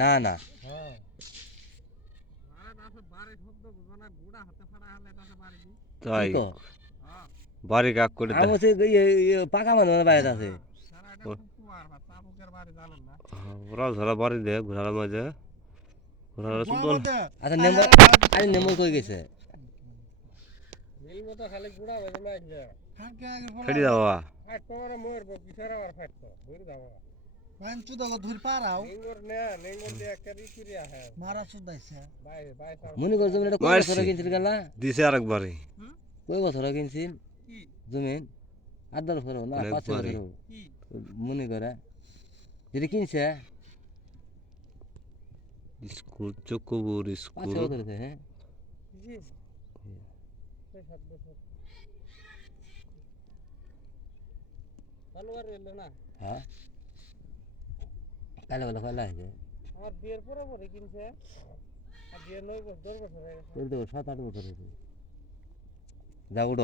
না না হ্যাঁ তাই কি কো বাড়ি কাক করে আম দেয় হচ্ছে পাকা মানুষ বাইরে আছে ওরা ঝালা বাড়ি দেয় ঘোড়ার মাঝে ঘোড়ার শুধু আচ্ছা নেমো আরে নেমো কই গেছে খেড়ি যাওয়া মনে কর জমিন এটা কয় বছর মারছি কিনছিল গেলা দিছে আরেকবারে কয় বছর কিনছিল জমিন 8-10 বছর না 5-6 অনেকবারই। বছর মনে করে যেটা কিনছে স্কুল চকবুর 5-6 স্কুল বছর হয়েছে হ্যাঁ হ্যাঁ কালে বলে কয়লা হয়েছে আমার বিয়ের পরে পরে কিনছে আর বিয়ের 9 বছর 10 বছর হয়ে গেছে 7-8 বছর হয়েছে যা উঠো